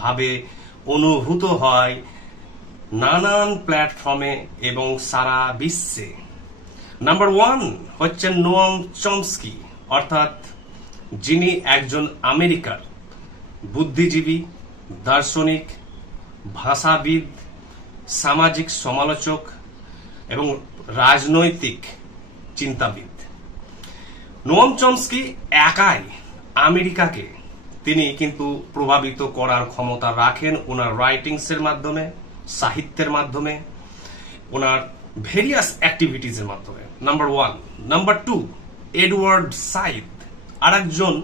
ভাবে অনুভূত হয় নানান প্ল্যাটফর্মে এবং সারা বিশ্বে। নাম্বার 1 হচ্ছেন নোয়াম চমস্কি, অর্থাৎ যিনি একজন আমেরিকার বুদ্ধিজীবী, দার্শনিক, ভাষাবিদ, সামাজিক সমালোচক এবং রাজনৈতিক চিন্তাবিদ। নোয়াম চমস্কি একাই আমেরিকাকে তিনি কিন্তু প্রভাবিত করার ক্ষমতা রাখেন ওনার রাইটিংসের মাধ্যমে, সাহিত্যের মাধ্যমে, ওনার ভেরিয়াস অ্যাক্টিভিটিজের মাধ্যমে। নাম্বার 1। নাম্বার 2, এডওয়ার্ড সাইদ, আর একজন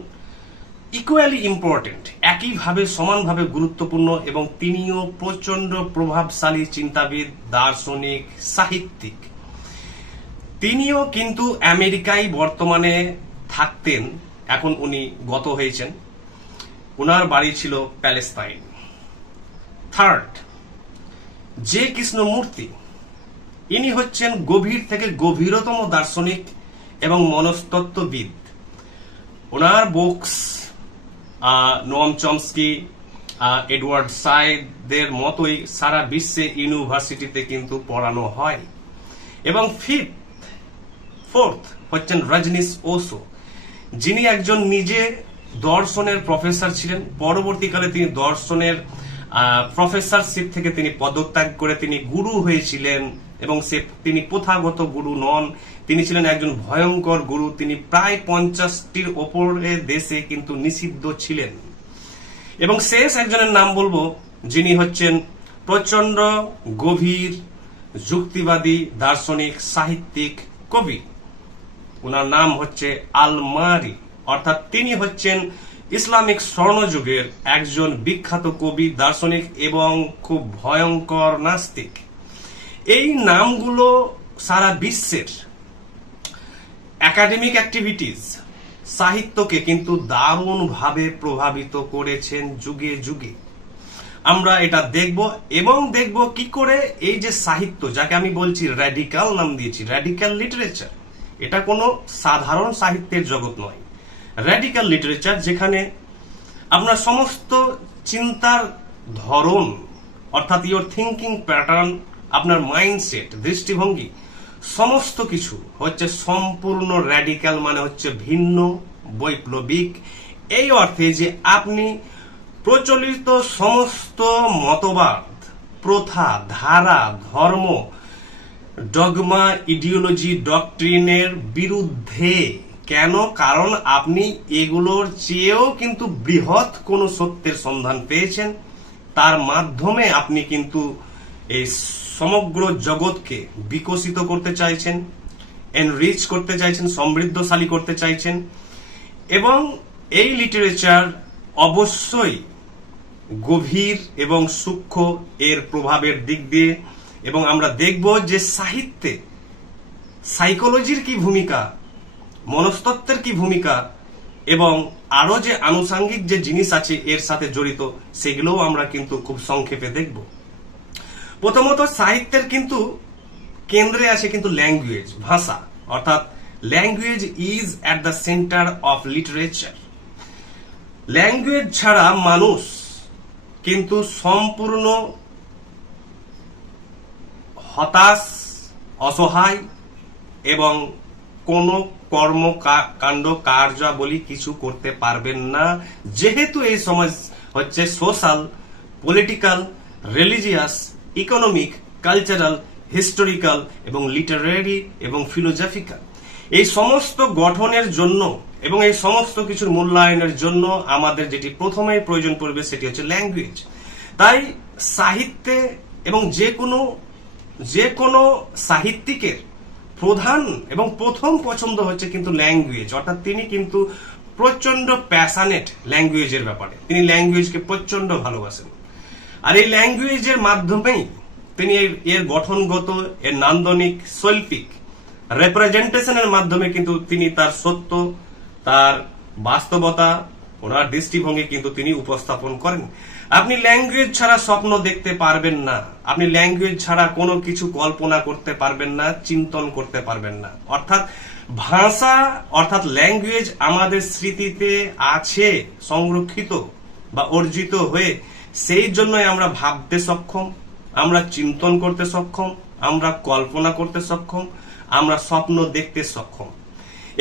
ইকুয়ালি ইম্পর্টেন্ট, একইভাবে সমানভাবে গুরুত্বপূর্ণ এবং তিনিও প্রচন্ড প্রভাবশালী চিন্তাবিদ, দার্শনিক, সাহিত্যিক। তিনিও কিন্তু আমেরিকায় বর্তমানে থাকতেন, এখন উনি গত হয়েছেন। ওনার বাড়ি ছিল প্যালেস্তাইন। থার্ড, জে কৃষ্ণমূর্তি, ইনি হচ্ছেন গভীর থেকে গভীরতম দার্শনিক এবং মনস্তত্ত্ববিদ। ওনার বুকস নোয়াম চমস্কি, এডওয়ার্ড সাইদের মতোই সারা বিশ্বে ইউনিভার্সিটিতে কিন্তু পড়ানো হয়। এবং ফোর্থ হচ্ছেন রজনীশ ওশো, যিনি একজন নিজে দর্শনের প্রফেসর ছিলেন। পরবর্তীকালে তিনি দর্শনের প্রফেসরশিপ থেকে তিনি পদত্যাগ করে তিনি গুরু হয়েছিলেন, এবং তিনি প্রথাগত গুরু নন, তিনি ছিলেন একজন ভয়ঙ্কর গুরু। তিনি প্রায় 50টির ওপরে দেশে কিন্তু নিষিদ্ধ ছিলেন। এবং শেষ একজনের নাম বলবো, যিনি হচ্ছেন প্রচন্ড গভীর যুক্তিবাদী, দার্শনিক, সাহিত্যিক, কবি। ওনার নাম হচ্ছে আল-মারি, অর্থাৎ তিনি হচ্ছেন ইসলামিক স্বর্ণযুগের একজন বিখ্যাত কবি, দার্শনিক এবং খুব ভয়ঙ্কর নাস্তিক। এই নামগুলো সারা বিশ্বের একাডেমিক অ্যাক্টিভিটিজ, সাহিত্যকে কিন্তু দারুণভাবে প্রভাবিত করেছেন যুগে যুগে। আমরা এটা দেখব এবং দেখব কি করে এই যে সাহিত্য, যাকে আমি বলছি র্যাডিক্যাল নাম দিয়েছি, র্যাডিক্যাল লিটারেচার, এটা কোনো সাধারণ সাহিত্যের জগৎ নয়। র্যাডিক্যাল লিটারেচার যেখানে আপনার সমস্ত চিন্তার ধরন, অর্থাৎ ইওর থিঙ্কিং প্যাটার্ন, আপনার মাইন্ডসেট, দৃষ্টিভঙ্গি, সমস্ত কিছু হচ্ছে সম্পূর্ণ র্যাডিক্যাল, মানে হচ্ছে ভিন্ন, বৈপ্লবিক। এই অর্থে যে আপনি প্রচলিত সমস্ত মতবাদ, প্রথা, ধারা, ধর্ম, ডগমা, ইডিওলজি, ডক্ট্রিনের বিরুদ্ধে। কেন? কারণ আপনি এগুলোর চেয়েও কিন্তু বৃহৎ কোন সত্যের সন্ধান পেয়েছেন, তার মাধ্যমে আপনি কিন্তু এই সমগ্র জগৎকে বিকশিত করতে চাইছেন, এনরিচ করতে চাইছেন, সমৃদ্ধশালী করতে চাইছেন। এবং এই লিটারেচার অবশ্যই গভীর এবং সূক্ষ্ম এর প্রভাবের দিক দিয়ে। এবং আমরা দেখব যে সাহিত্যে সাইকোলজির কি ভূমিকা, মনস্তত্ত্বের কি ভূমিকা, এবং আরো যে আনুষঙ্গিক যে জিনিস আছে এর সাথে জড়িত, সেগুলোও আমরা কিন্তু খুব সংক্ষেপে দেখব। প্রথমত সাহিত্যের কিন্তু কেন্দ্রে আছে কিন্তু ল্যাঙ্গুয়েজ, ভাষা, অর্থাৎ language is at the centre of literature. Language ছাড়া মানুষ কিন্তু সম্পূর্ণ হতাশ, অসহায় এবং কোন কর্মকাণ্ড, কার্যাবলী কিছু করতে পারবেন না, যেহেতু এই সমাজ হচ্ছে social, political, religious, economic, cultural, historical এবং লিটারেরি এবং ফিলোজফিক্যাল। এই সমস্ত গঠনের জন্য এবং এই সমস্ত কিছুর মূল্যায়নের জন্য আমাদের যেটি প্রথমে প্রয়োজন পড়বে সেটি হচ্ছে ল্যাঙ্গুয়েজ। তাই সাহিত্যে এবং যে কোনো সাহিত্যিকের প্রধান এবং প্রথম পছন্দ হচ্ছে কিন্তু ল্যাঙ্গুয়েজ, অর্থাৎ তিনি কিন্তু প্রচন্ড প্যাশনেট ল্যাঙ্গুয়েজের ব্যাপারে, তিনি ল্যাঙ্গুয়েজকে প্রচন্ড ভালোবাসেন। আর এই ল্যাঙ্গুয়েজের মাধ্যমেই তিনি এর গঠনগত, এর নান্দনিক, শৈল্পিক রেপ্রেজেন্টেশনের মাধ্যমে কিন্তু তিনি তার সত্য, তার বাস্তবতা, ওনার দৃষ্টিভঙ্গি কিন্তু তিনি উপস্থাপন করেন। আপনি ল্যাঙ্গুয়েজ ছাড়া স্বপ্ন দেখতে পারবেন না, আপনি ল্যাঙ্গুয়েজ ছাড়া কোনো কিছু কল্পনা করতে পারবেন না, চিন্তন করতে পারবেন না। অর্থাৎ ভাষা, অর্থাৎ ল্যাঙ্গুয়েজ আমাদের স্মৃতিতে আছে সংরক্ষিত বা অর্জিত হয়ে, সেই জন্যই আমরা ভাবতে সক্ষম, আমরা চিন্তন করতে সক্ষম, আমরা কল্পনা করতে সক্ষম, আমরা স্বপ্ন দেখতে সক্ষম।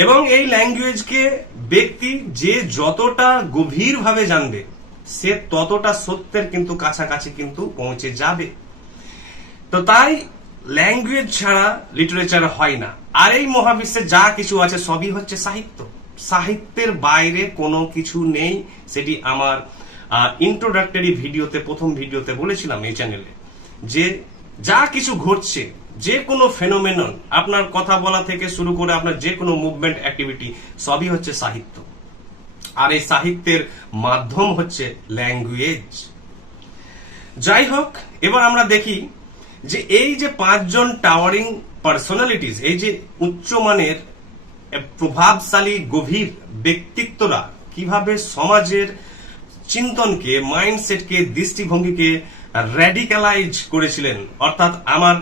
এবং এই ল্যাঙ্গুয়েজকে ব্যক্তি যে যতটা গভীরভাবে জানবে সে ততটা সত্যের কিন্তু কাছাকাছি কিন্তু পৌঁছে যাবে। তো তাই ল্যাঙ্গুয়েজ ছাড়া লিটারেচার হয় না। আর এই মহাবিশ্বে যা কিছু আছে সবই হচ্ছে সাহিত্য। সাহিত্যের বাইরে কোনো কিছু নেই। সেটি আমার ইন্ট্রোডাক্টরি ভিডিওতে, প্রথম ভিডিওতে বলেছিলাম এই চ্যানেলে, যে যা কিছু ঘটছে, যে কোনো ফেনোমেনন, আপনার কথা বলা থেকে শুরু করে আপনার যে কোনো মুভমেন্ট অ্যাক্টিভিটি সবই হচ্ছে সাহিত্য। আর এই সাহিত্যের মাধ্যম হচ্ছে ল্যাঙ্গুয়েজ। যাই হোক, এবার আমরা দেখি যে এই যে 5 জন টাওয়ারিং পার্সোনালিটিস, এই যে উচ্চমানের প্রভাবশালী গভীর ব্যক্তিত্বরা কিভাবে সমাজের চিন্তনকে, মাইন্ডসেটকে, দৃষ্টিভঙ্গিকে র্যাডিক্যালাইজ করেছিলেন। অর্থাৎ আমার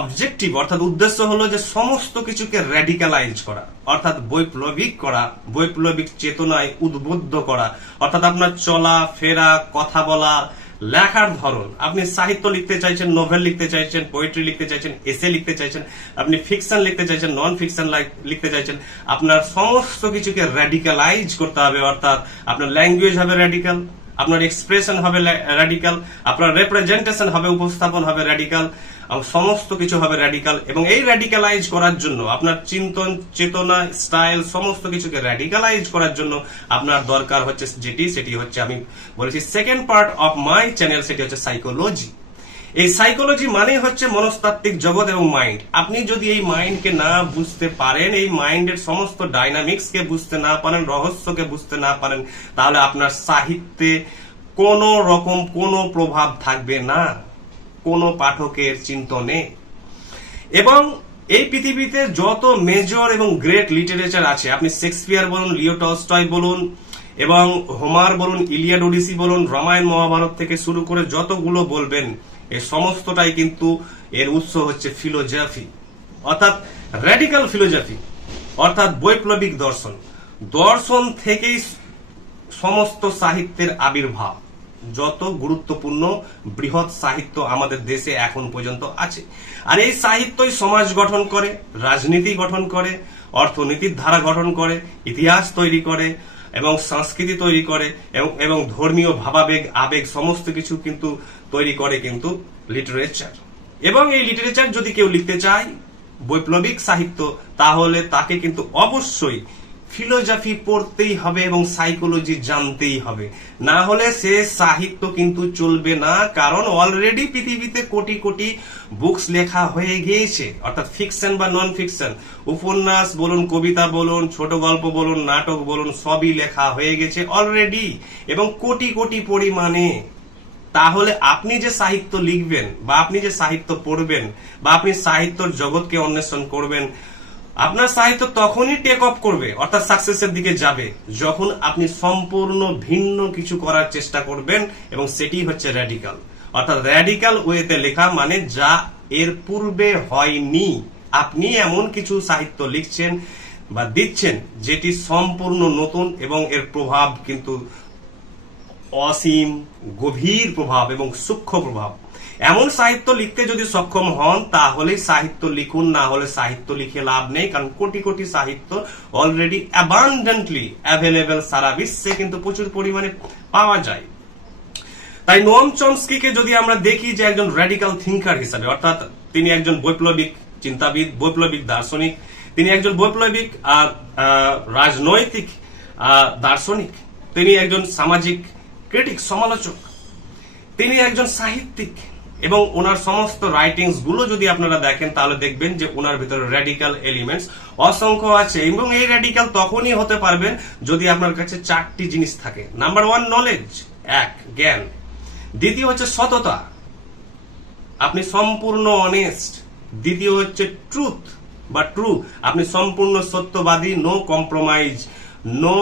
অবজেক্টিভ, অর্থাৎ উদ্দেশ্য হলো যে সমস্ত কিছুকে র্যাডিক্যালাইজ করা, অর্থাৎ বৈপ্লবিক করা, বৈপ্লবিক চেতনায় উদ্বুদ্ধ করা। অর্থাৎ আপনার চলা ফেরা, কথা বলা, লেখার ধরন, আপনি সাহিত্য লিখতে চাইছেন, নোভেল লিখতে চাইছেন, পোয়েট্রি লিখতে চাইছেন, এসে লিখতে চাইছেন, আপনি ফিকশন লিখতে চাইছেন, নন ফিকশন লিখতে চাইছেন, আপনার সমস্ত কিছুকে র্যাডিক্যালাইজ করতে হবে। অর্থাৎ আপনার ল্যাঙ্গুয়েজ হবে র্যাডিক্যাল, আপনার এক্সপ্রেশন হবে র্যাডিক্যাল, আপনার রিপ্রেজেন্টেশন হবে, উপস্থাপন হবে র্যাডিক্যাল, সমস্ত কিছু হবে র্যাডিক্যাল। এবং এই র্যাডিক্যালাইজ করার জন্য আপনার চিন্তন, চেতনা, স্টাইল, সমস্ত কিছুকে র্যাডিক্যালাইজ করার জন্য আপনার দরকার হচ্ছে সেটি হচ্ছে, আমি বলেছি second part of my channel, সেটি হচ্ছে সাইকোলজি। এই সাইকোলজি মানে হচ্ছে মনস্তাত্ত্বিক জগৎ এবং মাইন্ড। আপনি যদি এই মাইন্ডকে না বুঝতে পারেন, এই মাইন্ডের সমস্ত ডাইনামিক্সকে বুঝতে না পারেন, রহস্যকে বুঝতে না পারেন, তাহলে আপনার সাহিত্যে কোন রকম কোনো প্রভাব থাকবে না, কোন পাঠকের চিন্তনে। এবং এই পৃথিবীতে যত মেজর এবং গ্রেট লিটারেচার আছে, আপনি শেক্সপিয়ার বলুন, লিও টলস্টয় বলুন, এবং হোমার বলুন, ইলিয়াড ওডিসি বলুন, রামায়ণ মহাভারত থেকে শুরু করে যতগুলো বলবেন, এই সমস্তটাই কিন্তু এর উৎস হচ্ছে ফিলোজফি, অর্থাৎ র্যাডিক্যাল ফিলোজফি, অর্থাৎ বৈপ্লবিক দর্শন। দর্শন থেকেই সমস্ত সাহিত্যের আবির্ভাব। যত গুরুত্বপূর্ণ বৃহৎ সাহিত্য আমাদের দেশে এখন পর্যন্ত আছে। আর এই সাহিত্যই সমাজ গঠন করে, রাজনীতি গঠন করে, অর্থনীতির ধারা গঠন করে, ইতিহাস তৈরি করে এবং সংস্কৃতি তৈরি করে এবং ধর্মীয় ভাবাবেগ, আবেগ সমস্ত কিছু কিন্তু তৈরি করে কিন্তু লিটারেচার। এবং এই লিটারেচার যদি কেউ লিখতে চায়, বৈপ্লবিক সাহিত্য, তাহলে তাকে কিন্তু অবশ্যই ফিলোজফি পড়তেই হবে এবং সাইকোলজি জানতেই হবে। না হলে সে সাহিত্য কিন্তু চলবে না। কারণ অলরেডি পৃথিবীতে কোটি কোটি বুকস লেখা হয়ে গিয়েছে, অর্থাৎ ফিকশন বা নন ফিকশন, উপন্যাস বলুন, কবিতা বলুন, ছোট গল্প বলুন, নাটক বলুন, সবই লেখা হয়ে গেছে অলরেডি এবং কোটি কোটি পরিমাণে। তাহলে আপনি যে সাহিত্য লিখবেন বা আপনি যে সাহিত্য পড়বেন বা আপনি সাহিত্যর জগৎকে অন্বেষণ করবেন, আপনার সাহিত্য তখনই টেক অফ করবে, অর্থাৎ সাকসেসের দিকে যাবে, যখন আপনি সম্পূর্ণ ভিন্ন কিছু করার চেষ্টা করবেন। এবং সেটি হচ্ছে র্যাডিক্যাল, অর্থাৎ র্যাডিক্যাল ওয়েতে লেখা, মানে যা এর পূর্বে হয়নি। আপনি এমন কিছু সাহিত্য লিখছেন বা দিচ্ছেন যেটি সম্পূর্ণ নতুন এবং এর প্রভাব কিন্তু অসীম, গভীর প্রভাব এবং সূক্ষ্ম প্রভাব। এমন সাহিত্য লিখতে যদি সক্ষম হন তাহলে সাহিত্য লিখুন, না হলে সাহিত্য লিখে লাভ নেই। কারণ কোটি কোটি সাহিত্য অলরেডি অ্যাবান্ডেন্টলি অ্যাভেলেবেল সারা বিশ্বে কিন্তু প্রচুর পরিমাণে পাওয়া যায়। তাই নোয়াম চমস্কিকে যদি আমরা দেখি যে একজন র্যাডিক্যাল থিঙ্কার হিসাবে, অর্থাৎ তিনি একজন বৈপ্লবিক চিন্তাবিদ, বৈপ্লবিক দার্শনিক, তিনি একজন বৈপ্লবিক রাজনৈতিক দার্শনিক, তিনি একজন সামাজিক ক্রিটিক, সমালোচক, তিনি একজন সাহিত্যিক। এবং ওনার সমস্ত রাইটিংস গুলো যদি আপনারা দেখেন তাহলে দেখবেন যে ওনার ভিতরে র্যাডিক্যাল এলিমেন্টস অসংখ্য আছে। এবং এই র্যাডিক্যাল তখনই হতে পারবেন যদি আপনার কাছে 4টি জিনিস থাকে। নাম্বার 1 নলেজ, এক জ্ঞান, দ্বিতীয় হচ্ছে সততা, আপনি সম্পূর্ণ অনেস্ট, দ্বিতীয় হচ্ছে ট্রুথ বা ট্রু, আপনি সম্পূর্ণ সত্যবাদী, no compromise, no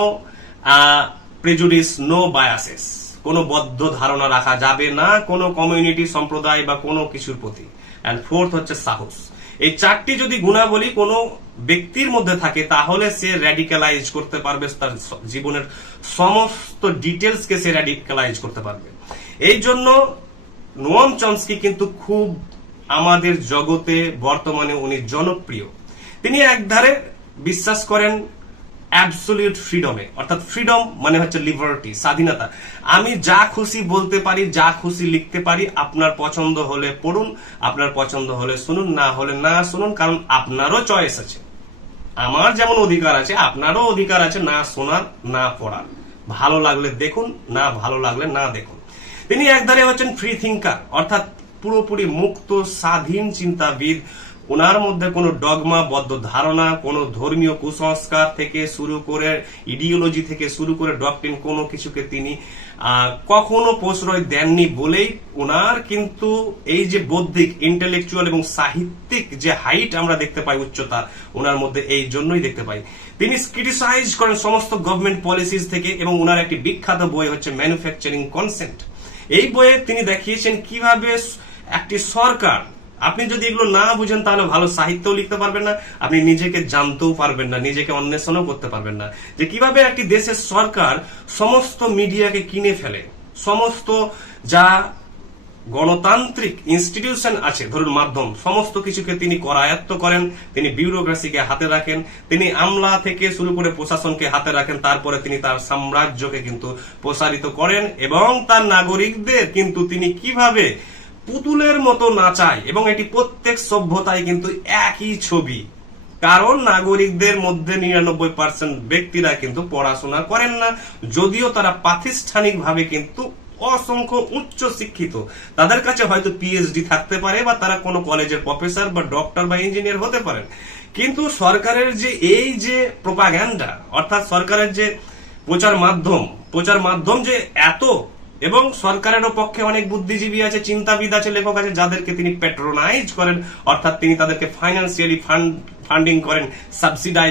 prejudice, no biases, কোনো বদ্ধ ধারণা রাখা যাবে না কোনো কমিউনিটি, সম্প্রদায় বা কোনো কিছুর প্রতি। এন্ড ফোর্থ হচ্ছে সাহস। এই 4টি যদি গুণাবলী কোনো ব্যক্তির মধ্যে থাকে তাহলে সে র্যাডিক্যালাইজ করতে পারবে, তার জীবনের সমস্ত ডিটেলসকে সে র্যাডিক্যালাইজ করতে পারবে। এই জন্য নোয়াম চমস্কি কিন্তু খুব আমাদের জগতে বর্তমানে উনি জনপ্রিয়। তিনি একধারে বিশ্বাস করেন অ্যাবসলিউট ফ্রিডমে, অর্থাৎ ফ্রিডম মানে হচ্ছে লিবার্টি, স্বাধীনতা। আমি যা খুশি বলতে পারি, যা খুশি লিখতে পারি, আপনার পছন্দ হলে পড়ুন, আপনার পছন্দ হলে শুনুন, না হলে না শুনুন, কারণ আপনারও চয়েস আছে। আমার যেমন অধিকার আছে, আপনারও অধিকার আছে না শোনার, না পড়ার। ভালো লাগলে দেখুন, না ভালো লাগলে না দেখুন। তিনি একধারে হচ্ছেন ফ্রি থিঙ্কার, অর্থাৎ পুরোপুরি মুক্ত স্বাধীন চিন্তাবিদ। ওনার মধ্যে কোনো ডগমা বদ্ধ ধারণা, কোনো ধর্মীয় কুসংস্কার থেকে শুরু করে ইডিওলজি থেকে শুরু করে ডক্ট্রিন, কোনো কিছুকে তিনি কখনো প্রশ্রয় দেননি বলেই ওনার কিন্তু এই যে বৌদ্ধিক, ইন্টেলেকচুয়াল এবং সাহিত্যিক যে হাইট আমরা দেখতে পাই, উচ্চতা ওনার মধ্যে এই জন্যই দেখতে পাই। তিনি ক্রিটিসাইজ করেন সমস্ত গভর্নমেন্ট পলিসিস থেকে, এবং ওনার একটি বিখ্যাত বই হচ্ছে ম্যানুফ্যাকচারিং কনসেন্ট। এই বইয়ে তিনি দেখিয়েছেন কিভাবে একটি সরকার, আপনি যদি এগুলো না বুঝেন তাহলে ভালো সাহিত্যও লিখতে পারবেন না, আপনি নিজেকে জানতেও পারবেন না, নিজেকে অন্বেষণও করতে পারবেন না, যে কিভাবে একটি দেশের সরকার সমস্ত মিডিয়াকে কিনে ফেলে, সমস্ত যা গণতান্ত্রিক ইনস্টিটিউশন আছে, ধরুন মাধ্যম, সমস্ত কিছুকে তিনি করায়ত্ত করেন, তিনি বিউরোক্রেসিকে হাতে রাখেন, তিনি আমলা থেকে শুরু করে প্রশাসনকে হাতে রাখেন, তারপরে তিনি তার সাম্রাজ্যকে কিন্তু প্রসারিত করেন, এবং তার নাগরিকদের কিন্তু তিনি কিভাবে পুতুলের মতো নাচায়, এবং এটি প্রত্যেক সভ্যতায় কিন্তু একই ছবি। কারণ নাগরিকদের মধ্যে 99% ব্যক্তিরা কিন্তু পড়াশোনা করেন না, যদিও তারা প্রাতিষ্ঠানিকভাবে কিন্তু অসংখ্য উচ্চ শিক্ষিত। তাদের কাছে হয়তো পিএইচডি থাকতে পারে, বা তারা কোনো কলেজের প্রফেসর বা ডক্টর বা ইঞ্জিনিয়ার হতে পারেন, কিন্তু সরকারের যে এই যে প্রোপাগ্যান্ডা, অর্থাৎ সরকারের যে প্রচার মাধ্যম যে এত, এবং সরকারেরও পক্ষে অনেক বুদ্ধিজীবী আছে, চিন্তাবিদ আছে, লেখক আছে, যাদেরকে তিনি প্যাট্রোনাইজ করেন, অর্থাৎ তিনি তাদেরকে ফাইন্যান্সিয়ালি ফান্ডিং করেন, সাবসিডাইজ